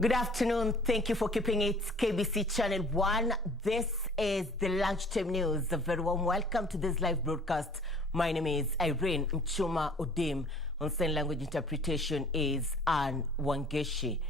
Good afternoon. Thank you for keeping it KBC Channel 1. This is the Lunchtime News. A very warm welcome to this live broadcast. My name is Irene Muchuma Odim. On sign language interpretation is Anne Wangeshi.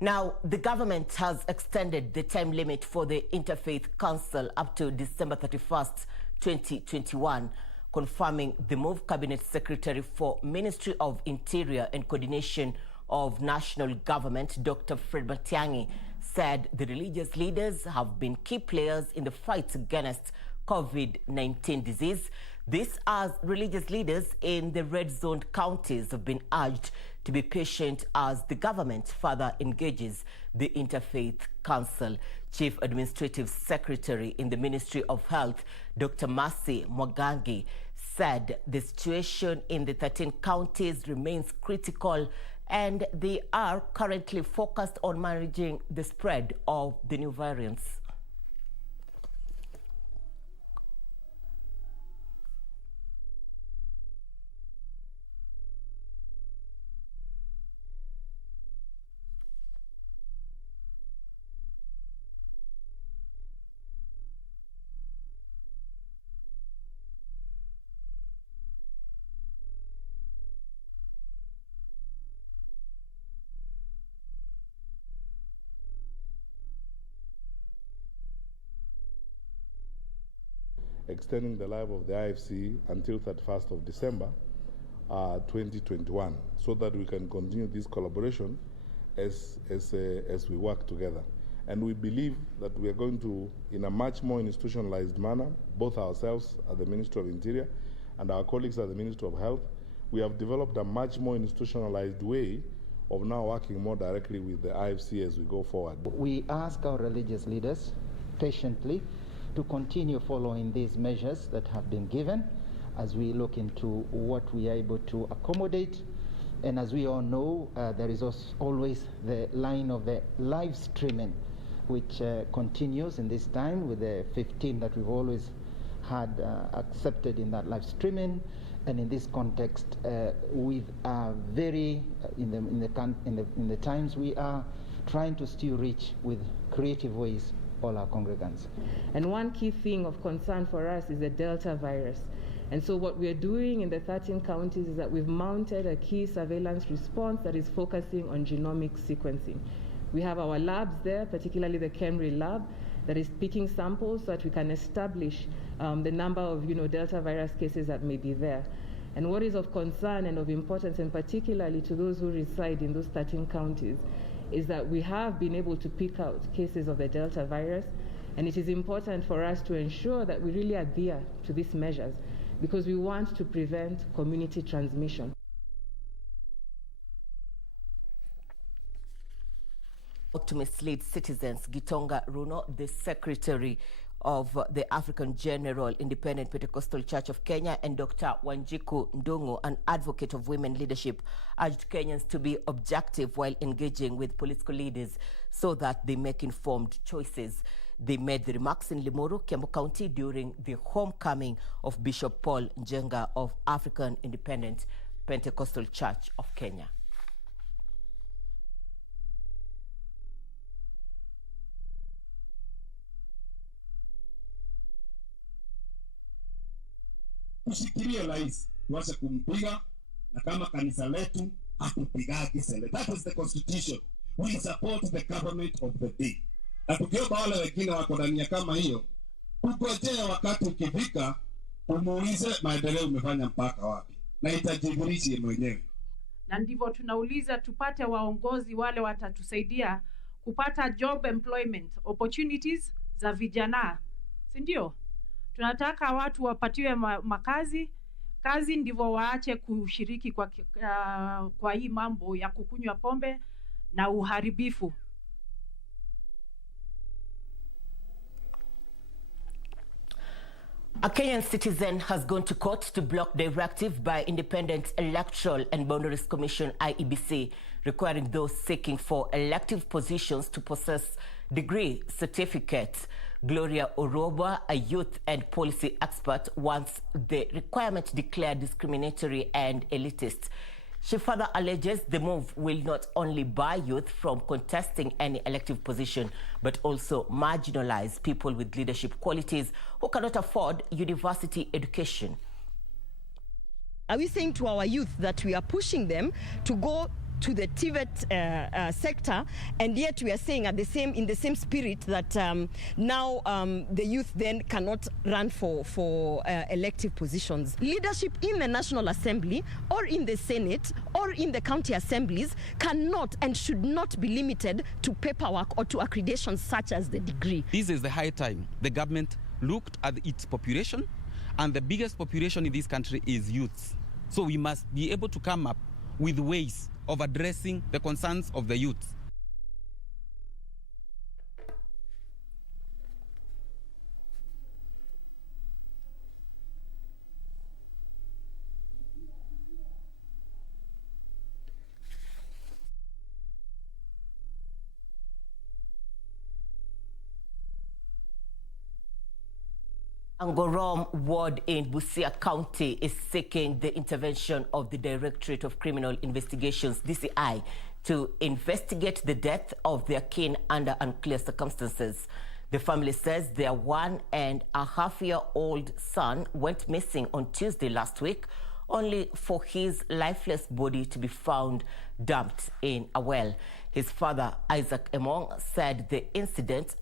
Now, the government has extended the time limit for the Interfaith Council up to December 31st, 2021. Confirming the move, Cabinet Secretary for Ministry of Interior and Coordination of National Government, Dr. Fred Matiang'i, said the religious leaders have been key players in the fight against COVID-19 disease. This as religious leaders in the red zone counties have been urged to be patient as the government further engages the Interfaith Council. Chief Administrative Secretary in the Ministry of Health, Dr. Mercy Mwagangi, said the situation in the 13 counties remains critical and they are currently focused on managing the spread of the new variants. Extending the life of the IFC until 31st of December 2021, so that we can continue this collaboration as we work together. And we believe that we are going to, in a much more institutionalized manner, both ourselves at the Ministry of Interior and our colleagues at the Ministry of Health, we have developed a much more institutionalized way of now working more directly with the IFC as we go forward. We ask our religious leaders patiently to continue following these measures that have been given as we look into what we are able to accommodate. And as we all know, there is always the line of the live streaming, which continues in this time with the 15 that we've always had accepted in that live streaming. And in this context, with very in the times we are trying to still reach with creative ways all our congregants. And one key thing of concern for us is the Delta virus. And so what we are doing in the 13 counties is that we've mounted a key surveillance response that is focusing on genomic sequencing. We have our labs there, particularly the Kemri lab, that is picking samples so that we can establish the number of Delta virus cases that may be there. And what is of concern and of importance, and particularly to those who reside in those 13 counties, is that we have been able to pick out cases of the Delta virus, and it is important for us to ensure that we really adhere to these measures because we want to prevent community transmission. To mislead citizens, Gitonga Runo, the Secretary of the African General Independent Pentecostal Church of Kenya, and Dr. Wanjiku Ndungu, an advocate of women leadership, urged Kenyans to be objective while engaging with political leaders so that they make informed choices. They made the remarks in Limuru, Kiambu County, during the homecoming of Bishop Paul Njenga of African Independent Pentecostal Church of Kenya. Tushikilie rais, tuache kumpiga, na kama kanisa letu hatupigagi sele. That is the constitution. We support the government of the day. Na tukiomba wale wengine wako ndani kama hiyo, tugojee wakati ukifika, tumuulize maendeleo umefanya mpaka wapi, na itajiburishe mwenyewe. Na ndivyo tunauliza tupate waongozi wale watatusaidia kupata job employment opportunities za vijana, si ndio? Tunataka watu wapatiwe makazi, kazi ndivyo waache kushiriki kwa hii mambo ya kukunywa pombe na uharibifu. A Kenyan citizen has gone to court to block directive by Independent Electoral and Boundaries Commission IEBC requiring those seeking for elective positions to possess degree certificates. Gloria Oroba, a youth and policy expert, wants the requirement declared discriminatory and elitist. She further alleges the move will not only bar youth from contesting any elective position, but also marginalize people with leadership qualities who cannot afford university education. Are we saying to our youth that we are pushing them to go to the TVET sector, and yet we are saying in the same spirit that now the youth then cannot run for elective positions? Leadership in the National Assembly or in the Senate or in the county assemblies cannot and should not be limited to paperwork or to accreditations such as the degree. This is the high time the government looked at its population, and the biggest population in this country is youths. So we must be able to come up with ways of addressing the concerns of the youth. Angorom ward in Busia County is seeking the intervention of the Directorate of Criminal Investigations, DCI, to investigate the death of their kin under unclear circumstances. The family says their 1.5-year-old son went missing on Tuesday last week, only for his lifeless body to be found dumped in a well. His father, Isaac Emong, said the incident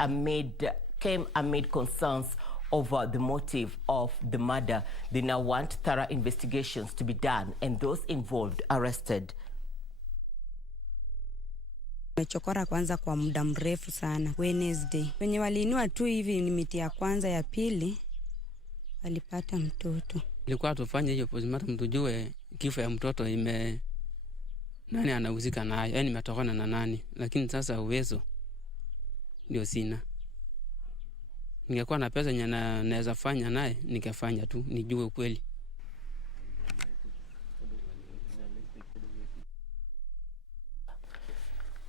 came amid concerns over the motive of the murder. They now want thorough investigations to be done and those involved arrested. Mechokora kwanza kwa muda mrefu sana. Wednesday wenye waliinua tu hivi ni miti ya kwanza, ya pili walipata mtoto. Ilikuwa tufanye hiyo postmortem tujue kifo ya mtoto nani anahusika nayo, yani imetokana na nani, lakini sasa uwezo ndio sina. Ningekuwa na pesa yenye naweza fanya naye ningefanya tu nijue ukweli.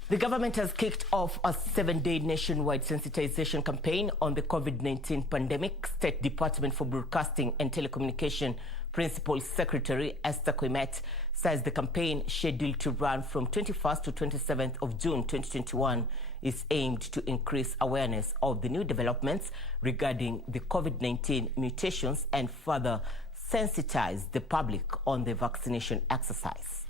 The government has kicked off a 7-day nationwide sensitization campaign on the COVID-19 pandemic. State Department for Broadcasting and Telecommunication Principal Secretary Esther Koimet says the campaign, scheduled to run from 21st to 27th of June 2021, is aimed to increase awareness of the new developments regarding the COVID-19 mutations and further sensitize the public on the vaccination exercise.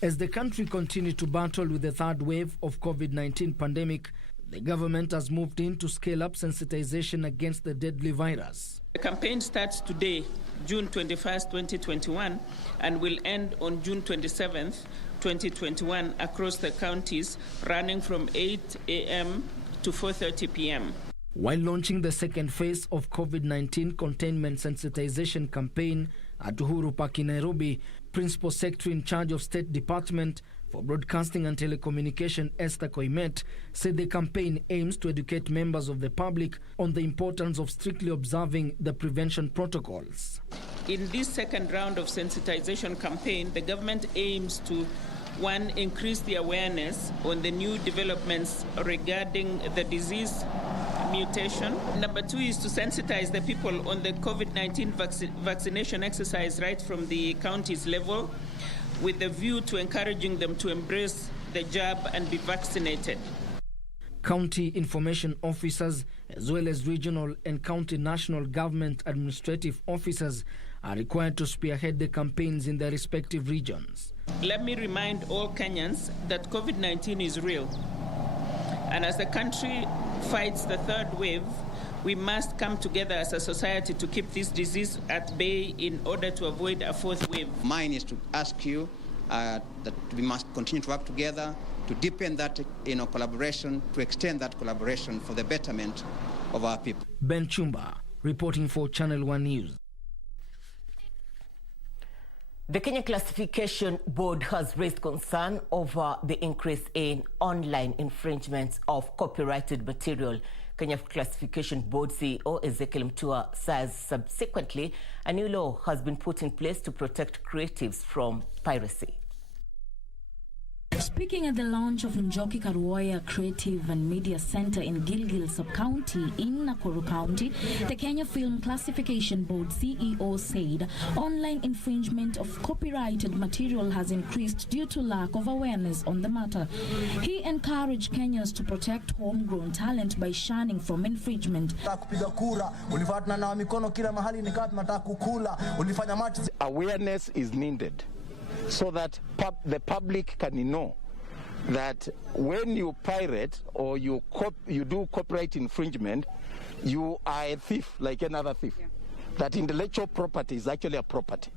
As the country continues to battle with the third wave of COVID-19 pandemic, the government has moved in to scale up sensitization against the deadly virus. The campaign starts today, June 21st, 2021, and will end on June 27th, 2021, across the counties, running from 8 a.m. to 4:30 p.m. While launching the second phase of COVID-19 containment sensitization campaign at Uhuru Park in Nairobi, Principal Secretary in charge of State Department for Broadcasting and Telecommunication Esther Koimet said the campaign aims to educate members of the public on the importance of strictly observing the prevention protocols. In this second round of sensitization campaign, the government aims to, one, increase the awareness on the new developments regarding the disease mutation. Number two is to sensitize the people on the COVID-19 vaccination exercise right from the county's level, with a view to encouraging them to embrace the jab and be vaccinated. County information officers, as well as regional and county national government administrative officers, are required to spearhead the campaigns in their respective regions. Let me remind all Kenyans that COVID-19 is real. And as the country fights the third wave, we must come together as a society to keep this disease at bay in order to avoid a fourth wave. Mine is to ask you that we must continue to work together, to deepen that collaboration, to extend that collaboration for the betterment of our people. Ben Chumba, reporting for Channel 1 News. The Kenya Classification Board has raised concern over the increase in online infringements of copyrighted material. Kenya Classification Board CEO Ezekiel Mutua says subsequently a new law has been put in place to protect creatives from piracy. Speaking at the launch of Njoki Karuoya Creative and Media Center in Gilgil Sub-County in Nakuru County, the Kenya Film Classification Board CEO said online infringement of copyrighted material has increased due to lack of awareness on the matter. He encouraged Kenyans to protect homegrown talent by shunning from infringement. Awareness is needed so that the public can know that when you pirate or you do copyright infringement, you are a thief like another thief. Yeah. That intellectual property is actually a property.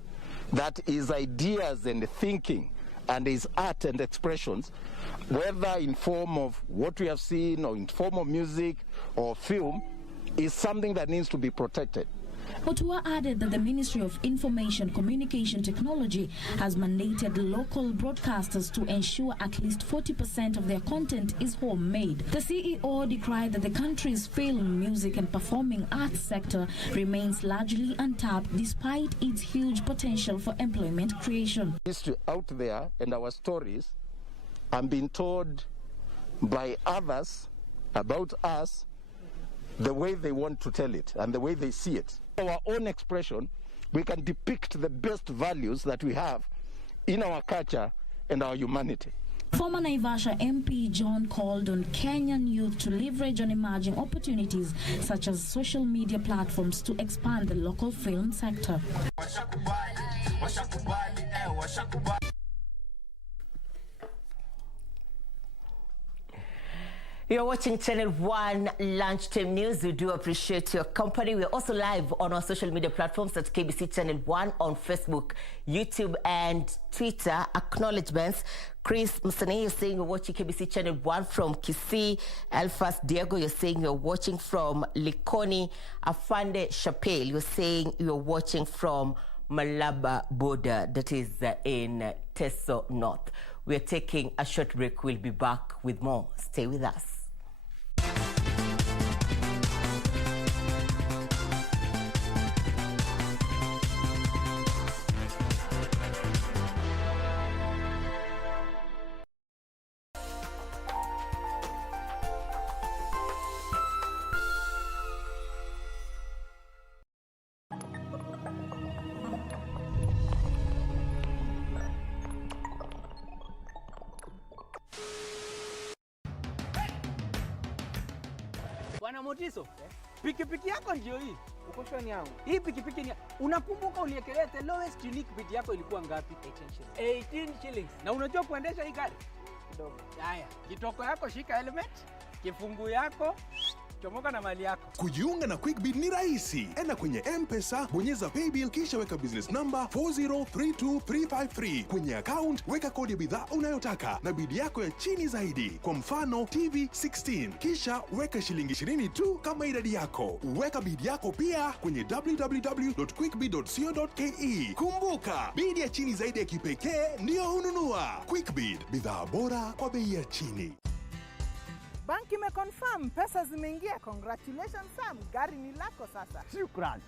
That is ideas and thinking and is art and expressions, whether in form of what we have seen or in form of music or film, is something that needs to be protected. Mutua added that the Ministry of Information Communication Technology has mandated local broadcasters to ensure at least 40% of their content is homemade. The CEO decried that the country's film, music and performing arts sector remains largely untapped despite its huge potential for employment creation. History out there and our stories are being told by others about us the way they want to tell it and the way they see it. Our own expression, we can depict the best values that we have in our culture and our humanity. Former Naivasha MP John called on Kenyan youth to leverage on emerging opportunities such as social media platforms to expand the local film sector. You're watching Channel 1 Lunchtime News. We do appreciate your company. We're also live on our social media platforms at KBC Channel 1 on Facebook, YouTube, and Twitter. Acknowledgements. Chris Msane, you're saying you're watching KBC Channel 1 from Kisii. Elfas Diego, you're saying you're watching from Likoni. Afande Chappelle, you're saying you're watching from Malaba border, that is in Teso North. We're taking a short break. We'll be back with more. Stay with us. Bwana Motiso, pikipiki yako ndio hii. Uko shwani yangu. Hii pikipiki ni unakumbuka uliekelea the lowest unique bid yako ilikuwa ngapi? 18 shillings. Na unajua kuendesha hii gari? Kidogo. Haya, kitoko yako shika helmet, kifungu yako chomoka na mali yako. Kujiunga na QuickBid ni rahisi. Enda kwenye M-Pesa, bonyeza paybill kisha weka business number 4032353. Kwenye account weka kodi ya bidhaa unayotaka na bid yako ya chini zaidi. Kwa mfano TV 16. Kisha weka shilingi 20 tu kama idadi yako. Weka bid yako pia kwenye www.quickbid.co.ke. Kumbuka, bid ya chini zaidi ya kipekee ndio ununua. QuickBid, bidhaa bora kwa bei ya chini. Banki imeconfirm pesa zimeingia. Congratulations Sam, gari ni lako sasa. Shukrani.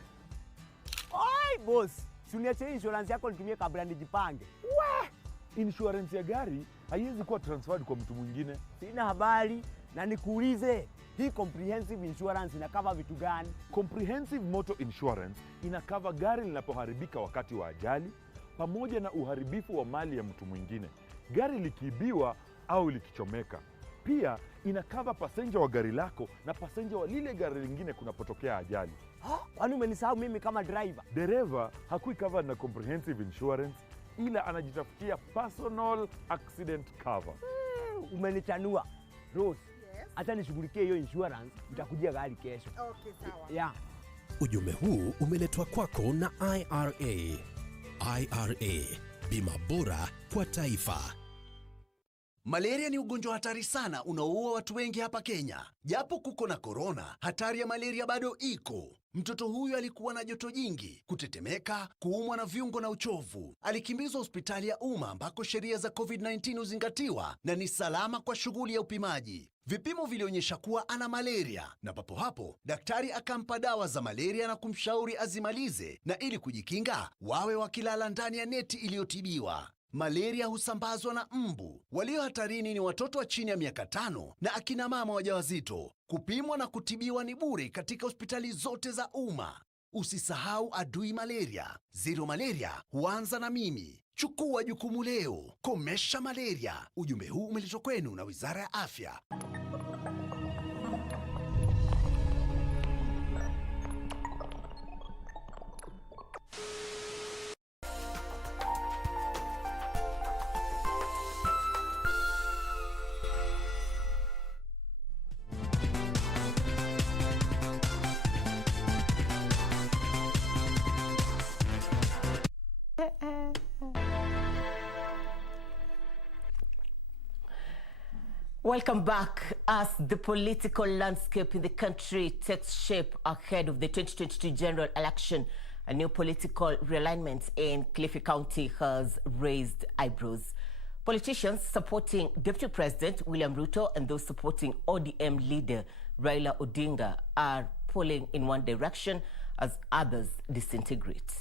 Oi boss, si uniache insurance yako nitumie kabla nijipange. We! Insurance ya gari haiwezi kuwa transferred kwa mtu mwingine. Sina habari na nikuulize, hii comprehensive insurance inakava vitu gani? Comprehensive motor insurance inakava gari linapoharibika wakati wa ajali pamoja na uharibifu wa mali ya mtu mwingine. Gari likiibiwa au likichomeka. Pia inakava passenger wa gari lako na passenger wa lile gari lingine kunapotokea ajali. Kwani umenisahau mimi kama driver? Dereva hakui covered na comprehensive insurance ila anajitafutia personal accident cover. Umenichanua. Rose, acha nishughulikie hiyo insurance, nitakujia gari kesho. Okay, sawa. Yeah. Ujumbe huu umeletwa kwako na IRA. IRA, bima bora kwa taifa. Malaria ni ugonjwa hatari sana unaoua watu wengi hapa Kenya. Japo kuko na corona, hatari ya malaria bado iko. Mtoto huyu alikuwa na joto jingi, kutetemeka, kuumwa na viungo na uchovu. Alikimbizwa hospitali ya umma ambako sheria za COVID-19 huzingatiwa na ni salama kwa shughuli ya upimaji. Vipimo vilionyesha kuwa ana malaria na papo hapo daktari akampa dawa za malaria na kumshauri azimalize, na ili kujikinga wawe wakilala ndani ya neti iliyotibiwa. Malaria husambazwa na mbu. Walio hatarini ni watoto wa chini ya miaka 5 na akina mama wajawazito. Kupimwa na kutibiwa ni bure katika hospitali zote za umma. Usisahau adui malaria. Zero malaria huanza na mimi. Chukua jukumu leo. Komesha malaria. Ujumbe huu umeletwa kwenu na Wizara ya Afya. Welcome back. As the political landscape in the country takes shape ahead of the 2022 general election, a new political realignment in Kilifi County has raised eyebrows. Politicians supporting Deputy President William Ruto and those supporting ODM leader Raila Odinga are pulling in one direction as others disintegrate.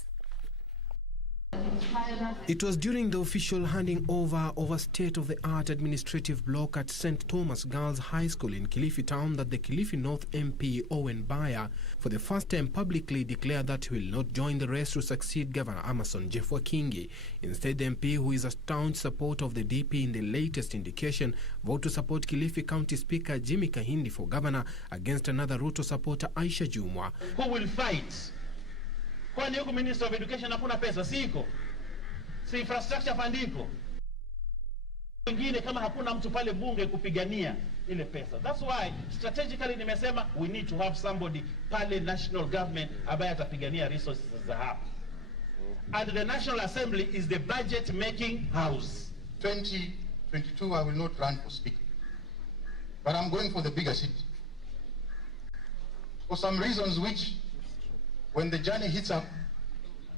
It was during the official handing over of a state-of-the-art administrative block at St. Thomas Girls High School in Kilifi Town that the Kilifi North MP Owen Baya for the first time publicly declared that he will not join the race to succeed Governor Amason Jeffwa Kingi. Instead, the MP, who is a staunch supporter of the DP in the latest indication, voted to support Kilifi County Speaker Jimmy Kahindi for governor against another Ruto supporter Aisha Jumwa. Who will fight? Kwani yuko Minister of Education hakuna pesa, siko? Si infrastructure fund iko? Wengine kama hakuna mtu pale bunge kupigania ile pesa. That's why strategically nimesema we need to have somebody pale national government ambaye atapigania resources za hapa. And the National Assembly is the budget making house. 2022 I will not run for speaker. But I'm going for the bigger seat. For some reasons which when the journey hits up,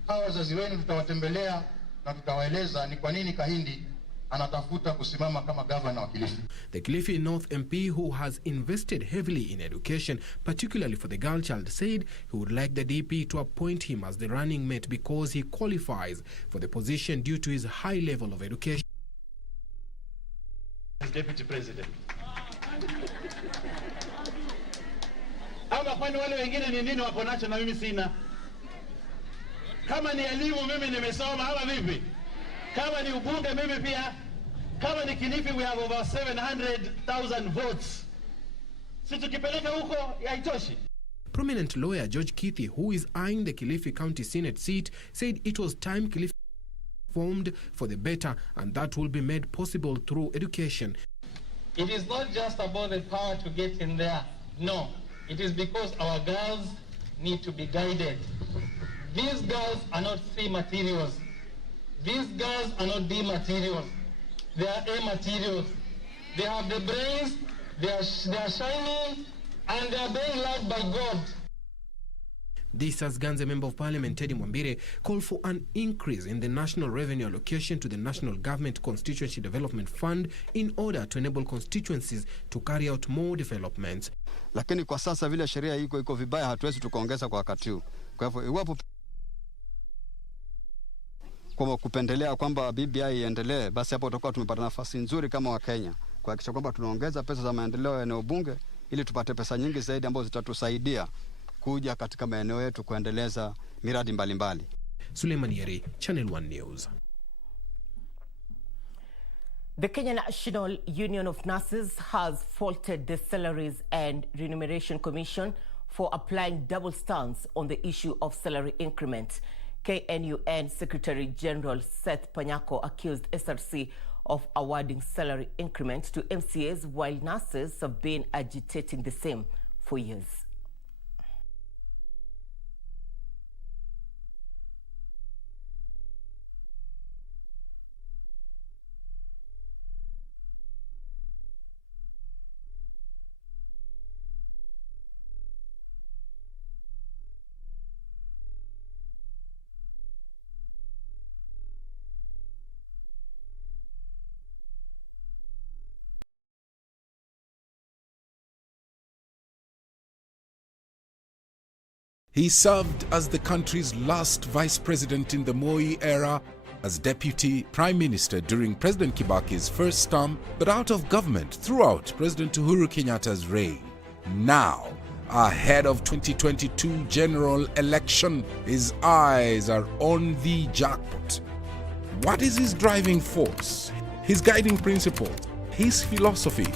hawa wazazi wenu tutawatembelea na tutawaeleza ni kwa nini Kahindi anatafuta kusimama kama governor wa Kilifi. The Kilifi North MP, who has invested heavily in education, particularly for the girl child, said he would like the DP to appoint him as the running mate because he qualifies for the position due to his high level of education. Deputy President. Ama kwani wale wengine ni nini wako nacho na mimi sina? Kama ni elimu mimi nimesoma ama vipi? Kama ni ubunge mimi pia. Kama ni Kilifi we have over 700,000 votes. Si tukipeleka huko haitoshi. Prominent lawyer George Kithi, who is eyeing the Kilifi County Senate seat, said it was time Kilifi formed for the better and that will be made possible through education. It is not just about the power to get in there. No. It is because our girls need to be guided. These girls are not C materials. These girls are not D materials. They are A materials. They have the brains, they are shining, and they are being loved by God. This as Ganze Member of Parliament Teddy Mwambire called for an increase in the national revenue allocation to the National Government Constituency Development Fund in order to enable constituencies to carry out more developments. Lakini kwa sasa vile sheria iko vibaya, hatuwezi tukaongeza kwa wakati huu. Kwa hivyo iwapo kwa kupendelea kwamba BBI iendelee, basi hapo tutakuwa tumepata nafasi nzuri kama wa Kenya kuhakikisha kwamba tunaongeza pesa za maendeleo ya eneo bunge ili tupate pesa nyingi zaidi ambazo zitatusaidia kuja katika maeneo yetu kuendeleza miradi mbalimbali. Suleiman Yeri, Channel 1 News. The Kenya National Union of Nurses has faulted the Salaries and Remuneration Commission for applying double stance on the issue of salary increment. KNUN Secretary General Seth Panyako accused SRC of awarding salary increment to MCAs while nurses have been agitating the same for years. He served as the country's last vice president in the Moi era as Deputy Prime Minister during President Kibaki's first term, but out of government throughout President Uhuru Kenyatta's reign. Now, ahead of 2022 general election, his eyes are on the jackpot. What is his driving force? His guiding principle? His philosophy?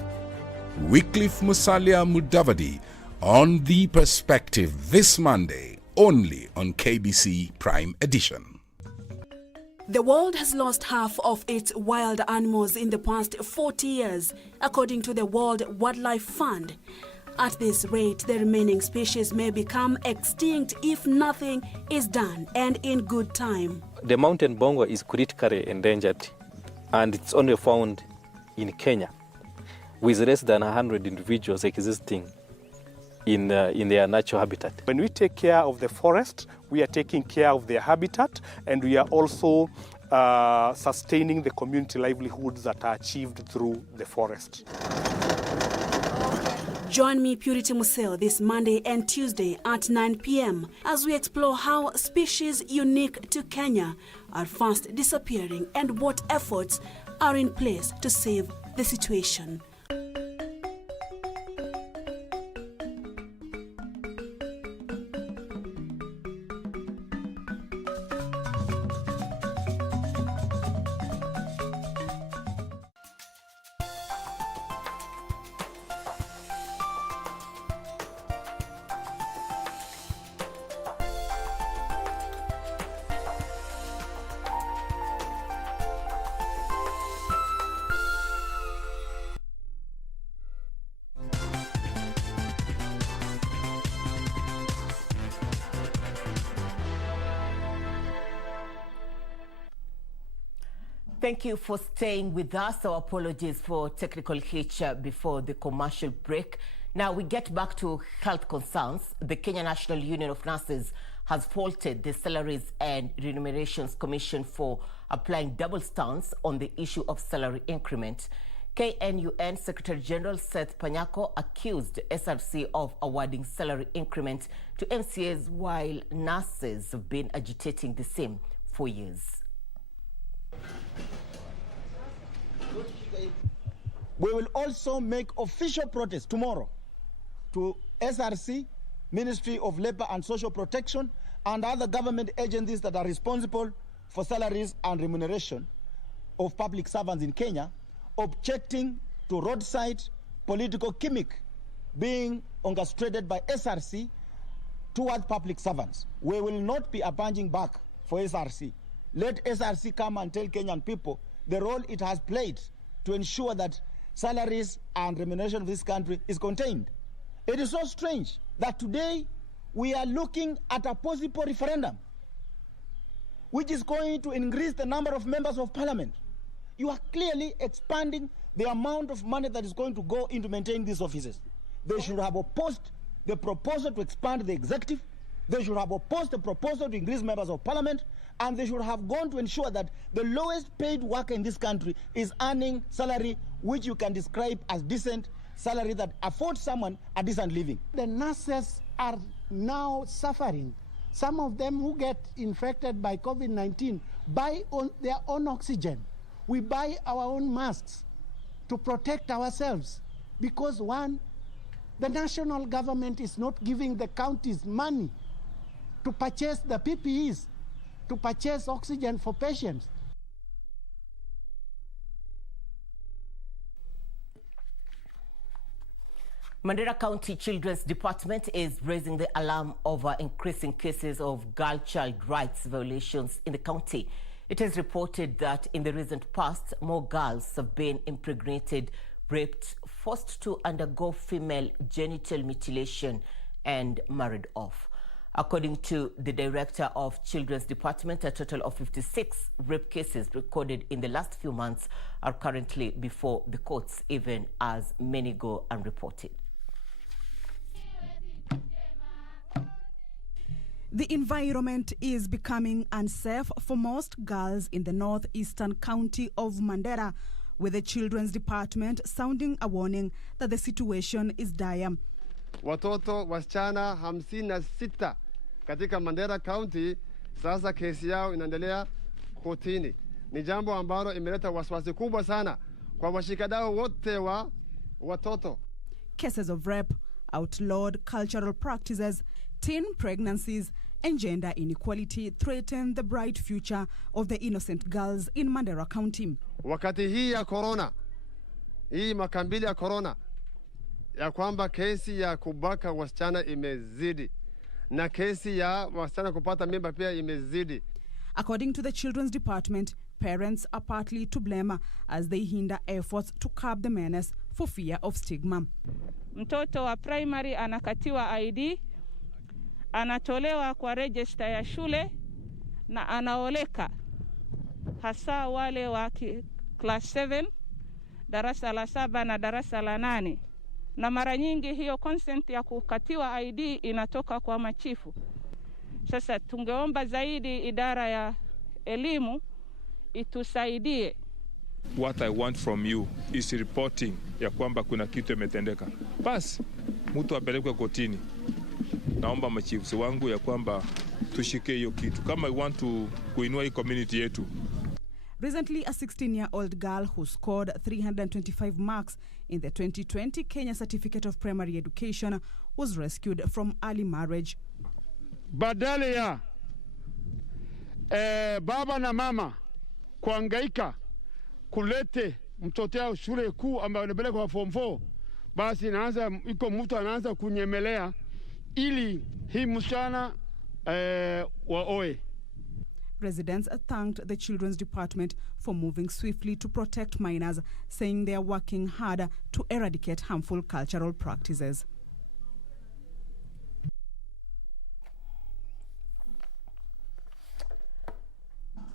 Wycliffe Musalia Mudavadi on The Perspective this Monday, only on KBC Prime Edition. The world has lost half of its wild animals in the past 40 years, according to the World Wildlife Fund. At this rate, the remaining species may become extinct if nothing is done, and in good time. The mountain bongo is critically endangered, and it's only found in Kenya, with less than 100 individuals existing in their natural habitat. When we take care of the forest, we are taking care of their habitat, and we are also sustaining the community livelihoods that are achieved through the forest. Join me, Purity Museo, this Monday and Tuesday at 9 p.m. as we explore how species unique to Kenya are fast disappearing and what efforts are in place to save the situation. Thank you for staying with us. Our apologies for technical hitch before the commercial break. Now we get back to health concerns. The Kenya National Union of Nurses has faulted the Salaries and Remunerations Commission for applying double stance on the issue of salary increment. KNUN Secretary General Seth Panyako accused SRC of awarding salary increment to MCAs while nurses have been agitating the same for years. We will also make official protest tomorrow to SRC, Ministry of Labor and Social Protection, and other government agencies that are responsible for salaries and remuneration of public servants in Kenya, objecting to roadside political gimmick being orchestrated by SRC toward public servants. We will not be abanging back for SRC. Let SRC come and tell Kenyan people the role it has played to ensure that salaries and remuneration of this country is contained. It is so strange that today we are looking at a possible referendum which is going to increase the number of members of parliament. You are clearly expanding the amount of money that is going to go into maintaining these offices. They should have opposed the proposal to expand the executive. They should have opposed the proposal to increase members of parliament, and they should have gone to ensure that the lowest paid worker in this country is earning salary which you can describe as decent salary that affords someone a decent living. The nurses are now suffering. Some of them who get infected by COVID-19 buy their own oxygen. We buy our own masks to protect ourselves because, one, the national government is not giving the counties money to purchase the PPEs, to purchase oxygen for patients. Mandera County Children's Department is raising the alarm over increasing cases of girl-child rights violations in the county. It has reported that in the recent past, more girls have been impregnated, raped, forced to undergo female genital mutilation, and married off. According to the Director of Children's Department, a total of 56 rape cases recorded in the last few months are currently before the courts, even as many go unreported. The environment is becoming unsafe for most girls in the northeastern county of Mandera, with the Children's Department sounding a warning that the situation is dire. Watoto wasichana 56 katika Mandera County sasa kesi yao inaendelea kotini. Ni jambo ambalo imeleta wasiwasi kubwa sana kwa washikadau wote wa watoto. Cases of rape, outlawed cultural practices, teen pregnancies, and gender inequality threaten the bright future of the innocent girls in Mandera County. Wakati hii ya corona, hii makambili ya corona, ya kwamba kesi ya kubaka wasichana imezidi na kesi ya wasichana kupata mimba pia imezidi. According to the Children's Department, parents are partly to blame as they hinder efforts to curb the menace for fear of stigma. Mtoto wa primary anakatiwa ID, anatolewa kwa register ya shule na anaoleka, hasa wale wa class 7, darasa la 7 na darasa la 8. Na mara nyingi hiyo consent ya kukatiwa ID inatoka kwa machifu. Sasa tungeomba zaidi idara ya elimu itusaidie. What I want from you is reporting ya kwamba kuna kitu imetendeka. Basi mtu apelekwe kotini. Naomba machifu wangu ya kwamba tushike hiyo kitu kama I want to kuinua hii community yetu. Recently, a 16-year-old girl who scored 325 marks in the 2020 Kenya Certificate of Primary Education was rescued from early marriage. Badala ya baba na mama kuangaika kulete mtoto wao shule kuu ambayo anapeleka kwa form 4, basi iko mtu anaanza kunyemelea ili hii msichana waoe. Residents thanked the Children's Department for moving swiftly to protect minors, saying they are working hard to eradicate harmful cultural practices.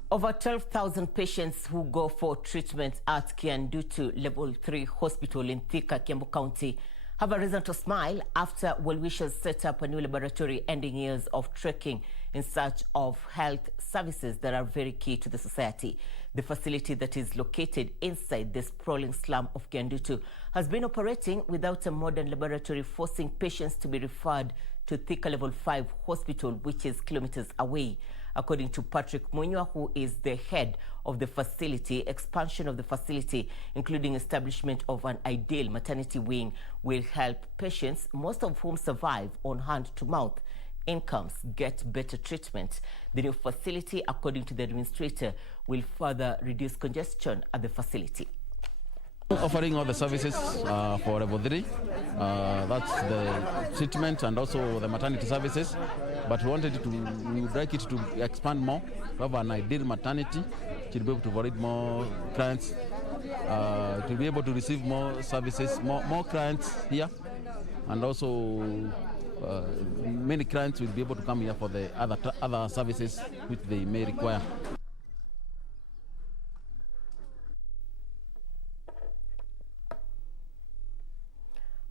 Over 12,000 patients who go for treatment at Kiandutu Level 3 Hospital in Thika, Kiambu County, have a reason to smile after well-wishers set up a new laboratory ending years of trekking in search of health services that are very key to the society. The facility that is located inside the sprawling slum of Kiandutu has been operating without a modern laboratory, forcing patients to be referred to Thika Level 5 Hospital, which is kilometers away. According to Patrick Munywa, who is the head of the facility, expansion of the facility, including establishment of an ideal maternity wing, will help patients, most of whom survive on hand-to-mouth incomes, get better treatment. The new facility, according to the administrator, will further reduce congestion at the facility. Offering all the services for level 3, that's the treatment and also the maternity services. But we would like it to expand more, to have an ideal maternity, to be able to provide more clients, to be able to receive more services, more clients here, and also many clients will be able to come here for the other services which they may require.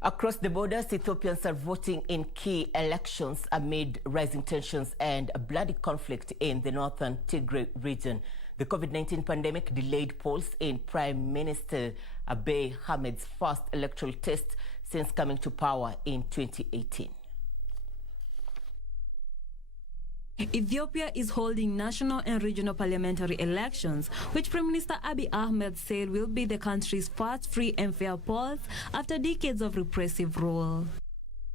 Across the borders, Ethiopians are voting in key elections amid rising tensions and a bloody conflict in the northern Tigray region. The COVID-19 pandemic delayed polls in Prime Minister Abiy Ahmed's first electoral test since coming to power in 2018. Ethiopia is holding national and regional parliamentary elections, which Prime Minister Abiy Ahmed said will be the country's first free and fair polls after decades of repressive rule.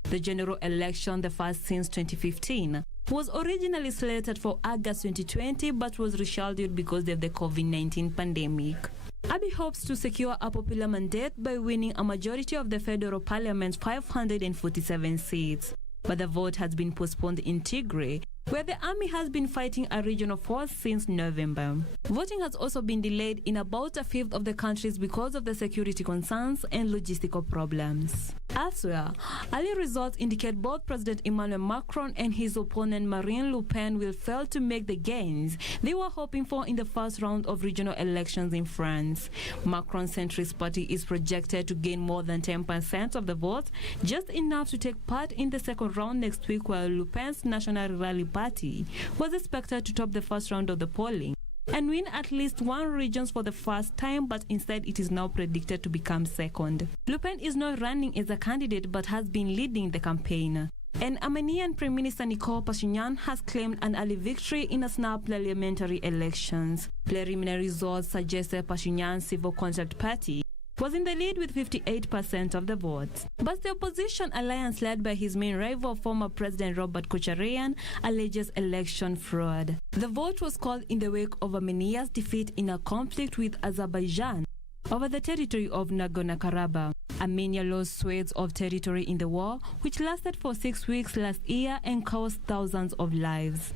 The general election, the first since 2015, was originally slated for August 2020 but was rescheduled because of the COVID-19 pandemic. Abiy hopes to secure a popular mandate by winning a majority of the federal parliament's 547 seats. But the vote has been postponed in Tigray, where the army has been fighting a regional force since November. Voting has also been delayed in about a fifth of the countries because of the security concerns and logistical problems. Elsewhere, early results indicate both President Emmanuel Macron and his opponent Marine Le Pen will fail to make the gains they were hoping for in the first round of regional elections in France. Macron's centrist party is projected to gain more than 10% of the vote, just enough to take part in the second round next week, while Le Pen's National Rally Party was expected to top the first round of the polling and win at least one region for the first time, but instead it is now predicted to become second. Le Pen is not running as a candidate but has been leading the campaign. And Armenian Prime Minister Nikol Pashinyan has claimed an early victory in the snap parliamentary elections. Preliminary results suggested Pashinyan's civil contract party was in the lead with 58% of the votes. But the opposition alliance led by his main rival, former President Robert Kocharyan, alleges election fraud. The vote was called in the wake of Armenia's defeat in a conflict with Azerbaijan over the territory of Nagorno-Karabakh. Armenia lost swathes of territory in the war, which lasted for 6 weeks last year and cost thousands of lives.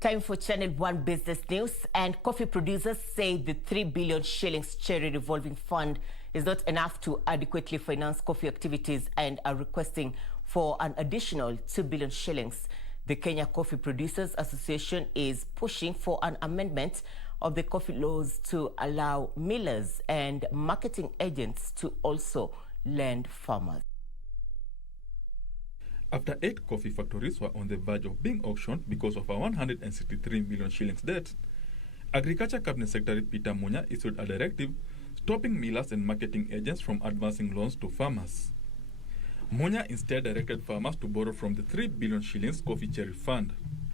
Time for Channel 1 Business News. And coffee producers say the 3 billion shillings cherry revolving fund is not enough to adequately finance coffee activities and are requesting for an additional 2 billion shillings. The Kenya Coffee Producers Association is pushing for an amendment of the coffee laws to allow millers and marketing agents to also lend farmers. After 8 coffee factories were on the verge of being auctioned because of a 163 million shillings debt, Agriculture Cabinet Secretary Peter Munya issued a directive stopping millers and marketing agents from advancing loans to farmers. Munya instead directed farmers to borrow from the 3 billion shillings coffee cherry fund.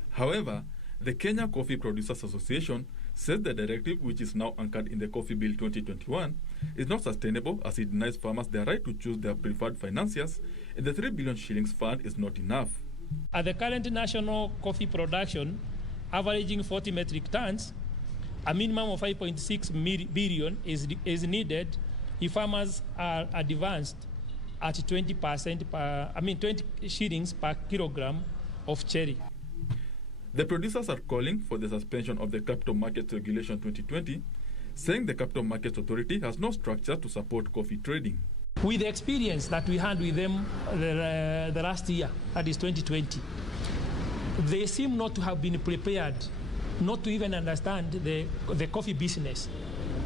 However, the Kenya Coffee Producers Association says the directive, which is now anchored in the Coffee Bill 2021, is not sustainable as it denies farmers their right to choose their preferred financiers, and the 3 billion shillings fund is not enough. At the current national coffee production, averaging 40 metric tons, a minimum of 5.6 billion is needed if farmers are advanced at 20 shillings per kilogram of cherry. The producers are calling for the suspension of the Capital Markets Regulation 2020, saying the Capital Markets Authority has no structure to support coffee trading. With the experience that we had with them the last year, that is 2020, they seem not to have been prepared, not to even understand the coffee business,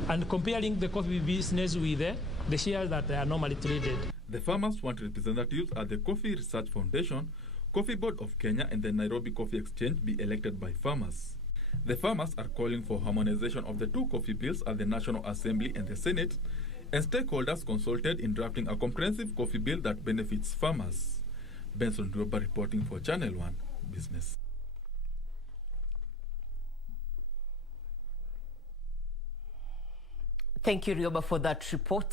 and comparing the coffee business with the shares that are normally traded. The farmers want representatives at the Coffee Research Foundation, Coffee Board of Kenya, and the Nairobi Coffee Exchange be elected by farmers. The farmers are calling for harmonization of the 2 coffee bills at the National Assembly and the Senate, and stakeholders consulted in drafting a comprehensive coffee bill that benefits farmers. Benson Rioba reporting for Channel 1 Business. Thank you, Rioba, for that report.